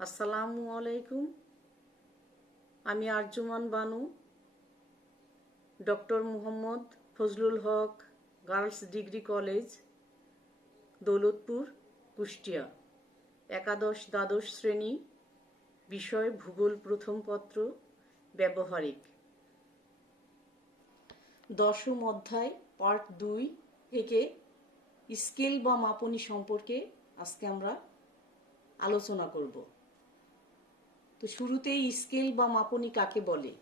আসসালামু আলাইকুম। আমি Arjuman Banu, doctor Muhammad Fazlul Haque girls degree college, Daulatpur, Kushtia. একাদশ দ্বাদশ শ্রেণী, বিষয় ভূগোল, প্রথম পত্র, ব্যবহারিক। দশম অধ্যায় পার্ট 2 থেকে স্কেল বা মাপনী সম্পর্কে আজকে আমরা আলোচনা করব। তো শুরুতেই স্কেল বা মাপনী কাকে বলে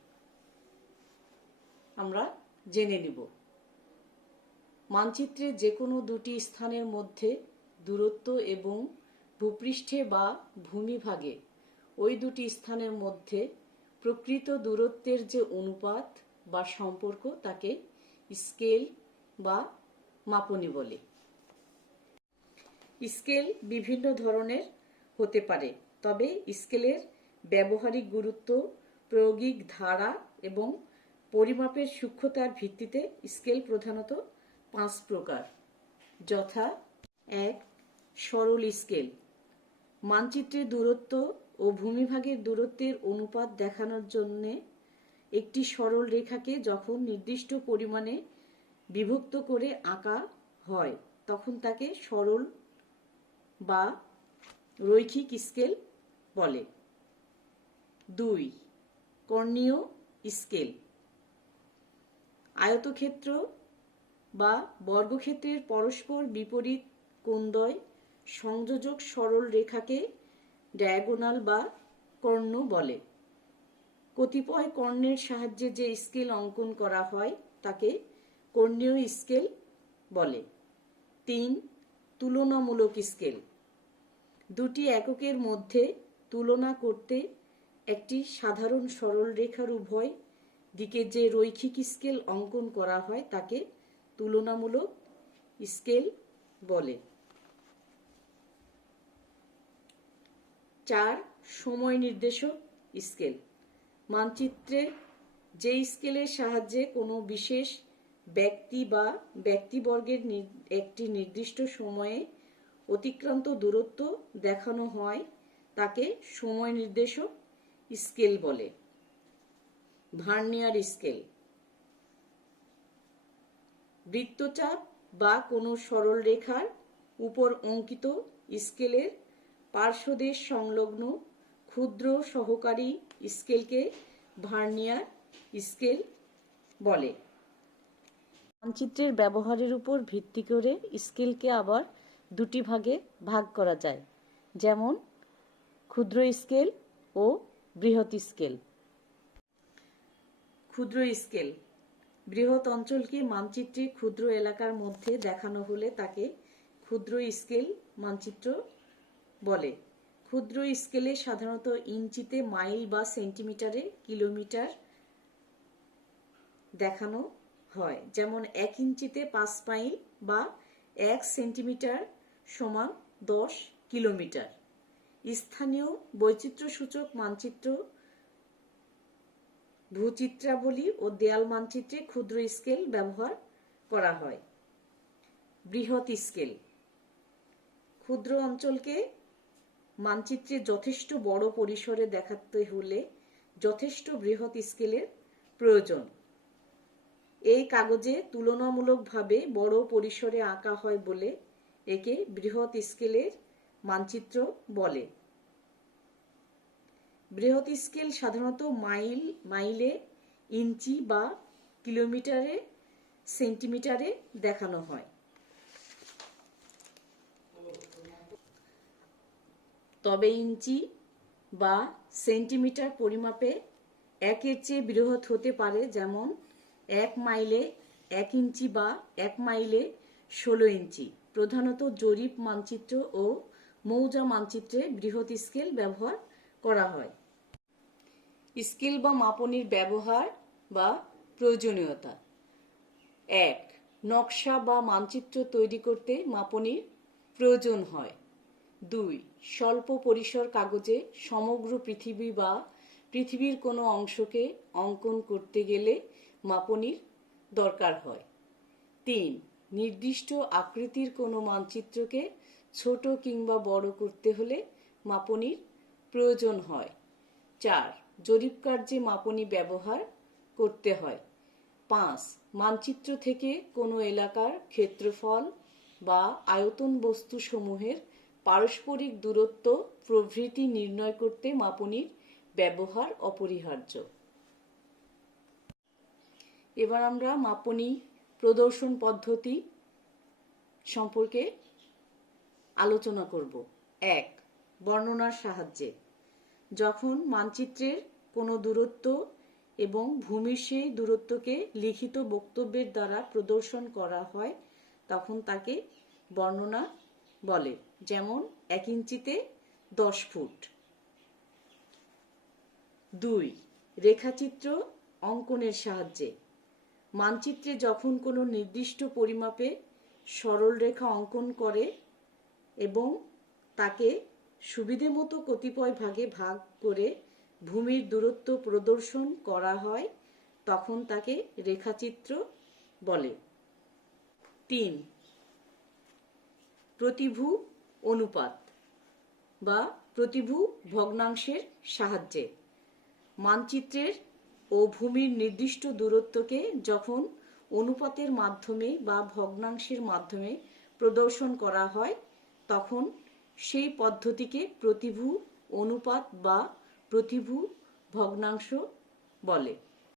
আমরা জেনে নিব। মানচিত্রে যে কোনো দুটি স্থানের মধ্যে দূরত্ব এবং ভূপৃষ্ঠে বা ভূমিভাগে ওই দুটি স্থানের মধ্যে প্রকৃত দূরত্বের যে অনুপাত বা সম্পর্ক তাকে স্কেল বা মাপনী বলে। স্কেল বিভিন্ন ধরনের হতে পারে, তবে স্কেলের ব্যবহারিক গুরুত্ব, প্রায়োগিক ধারা এবং পরিমাপের সূক্ষ্মতার ভিত্তিতে স্কেল প্রধানত 5 প্রকার, যথা: 1. সরল স্কেল। মানচিত্রের দূরত্ব ও ভূমিভাগের দূরত্বের অনুপাত দেখানোর জন্য একটি সরল রেখাকে যখন নির্দিষ্ট পরিমাণে বিভক্ত করে আঁকা হয় তখন তাকে সরল বা রৈখিক স্কেল বলে। 2. কর্ণীয় স্কেল। আয়তক্ষেত্র বা বর্গক্ষেত্রের পরস্পর বিপরীত কোণদ্বয় সংযোজক সরল রেখাকে ডায়াগোনাল বা কর্ণ বলে। কতিপয় কর্ণের সাহায্যে যে স্কেল অঙ্কন করা হয় তাকে কর্ণীয় স্কেল বলে। 3. তুলনামূলক স্কেল। দুটি এককের মধ্যে তুলনা করতে একটি সাধারণ সরল রেখার উভয় দিকে যে রৈখিক স্কেল অঙ্কন করা হয় তাকে তুলনামূলক স্কেল বলে। 4. সময় নির্দেশক স্কেল। মানচিত্রে যে স্কেলের সাহায্যে কোনো বিশেষ ব্যক্তি বা ব্যক্তিবর্গের একটি নির্দিষ্ট সময়ে অতিক্রান্ত দূরত্ব দেখানো হয় তাকে সময় নির্দেশক স্কেল বলে। Vernier scale. বৃত্তচাপ বা কোনো সরল রেখার উপর অঙ্কিত স্কেলের পার্শ্বদেশ সংলগ্ন ক্ষুদ্র সহকারী স্কেলকে ভার্নিয়ার স্কেল বলে। মানচিত্রের ব্যবহারের উপর ভিত্তি করে স্কেলকে আবার দুটি ভাগে ভাগ করা যায়, যেমন ক্ষুদ্র স্কেল ও বৃহৎ স্কেল। ক্ষুদ্র স্কেল। বৃহৎ অঞ্চলকে মানচিত্রে ক্ষুদ্র এলাকার মধ্যে দেখানো হলে তাকে ক্ষুদ্র স্কেল মানচিত্র বলে। ক্ষুদ্র স্কেলে সাধারণত ইঞ্চিতে মাইল বা সেন্টিমিটারে কিলোমিটার দেখানো হয়, যেমন 1 ইঞ্চিতে 5 মাইল বা 1 সেন্টিমিটার সমান 10 কিলোমিটার। স্থানীয় বৈচিত্র্যসূচক মানচিত্র, ভূচিত্রাবলী ও দেয়াল মানচিত্রে ক্ষুদ্র স্কেল ব্যবহার করা হয়। বৃহৎ স্কেল। ক্ষুদ্র অঞ্চলকে মানচিত্রে যথেষ্ট বড় পরিসরে দেখাতে হলে যথেষ্ট বৃহৎ স্কেলের প্রয়োজন। এই কাগজে তুলনামূলকভাবে বড় পরিসরে আঁকা হয় বলে একে বৃহৎ স্কেলের মানচিত্র বলে। বৃহৎ স্কেল সাধারণত মাইলে, ইঞ্চি বা কিলোমিটারে, সেন্টিমিটারে দেখানো হয়। তবে ইঞ্চি বা সেন্টিমিটার পরিমাপে 1-এর চেয়ে বৃহৎ হতে পারে, যেমন 1 মাইলে 1 ইঞ্চি বা 1 মাইলে 16 ইঞ্চি। প্রধানত জরিপ মানচিত্র ও মৌজা মানচিত্রে বৃহৎ স্কেল ব্যবহার করা হয়। স্কেল বা মাপনীর ব্যবহার বা প্রয়োজনীয়তা। 1. নকশা বা মানচিত্র তৈরি করতে মাপনীর প্রয়োজন হয়। 2. স্বল্প পরিসর কাগজে সমগ্র পৃথিবী বা পৃথিবীর কোনো অংশকে অঙ্কন করতে গেলে মাপনীর দরকার হয়। 3. নির্দিষ্ট আকৃতির কোনো মানচিত্রকে ছোট কিংবা বড় করতে হলে মাপনীর প্রয়োজন হয়। 4. জরিপ কার্যে মাপনী ব্যবহার করতে হয়। 5. মানচিত্র থেকে কোনো এলাকার ক্ষেত্রফল বা আয়তন বস্তু সমূহের পারস্পরিক দূরত্ব প্রভৃতি নির্ণয় করতে মাপনীর ব্যবহার অপরিহার্য। এবার আমরা মাপনী প্রদর্শন পদ্ধতি সম্পর্কে আলোচনা করব। 1. বর্ণনার সাহায্যে। যখন মানচিত্রের কোনো দূরত্ব এবং ভূমির সেই দূরত্বকে লিখিত বক্তব্যের দ্বারা প্রদর্শন করা হয় তখন তাকে বর্ণনা বলে। যেমন 1 ইঞ্চিতে 10 ফুট। 2. রেখাচিত্র অঙ্কনের সাহায্যে। মানচিত্রে যখন কোনো নির্দিষ্ট পরিমাপে সরল রেখা অঙ্কন করে এবং তাকে সুবিধেমতো কতিপয় ভাগে ভাগ করে ভূমির দূরত্ব প্রদর্শন করা হয় তখন তাকে রেখাচিত্র বলে। 3. প্রতিভু অনুপাত বা প্রতিভু ভগ্নাংশের সাহায্যে। মানচিত্রের ও ভূমির নির্দিষ্ট দূরত্বকে যখন অনুপাতের মাধ্যমে বা ভগ্নাংশের মাধ্যমে প্রদর্শন করা হয় তখন সেই পদ্ধতিকে প্রতিভু অনুপাত বা প্রতিভু ভগ্নাংশ বলে।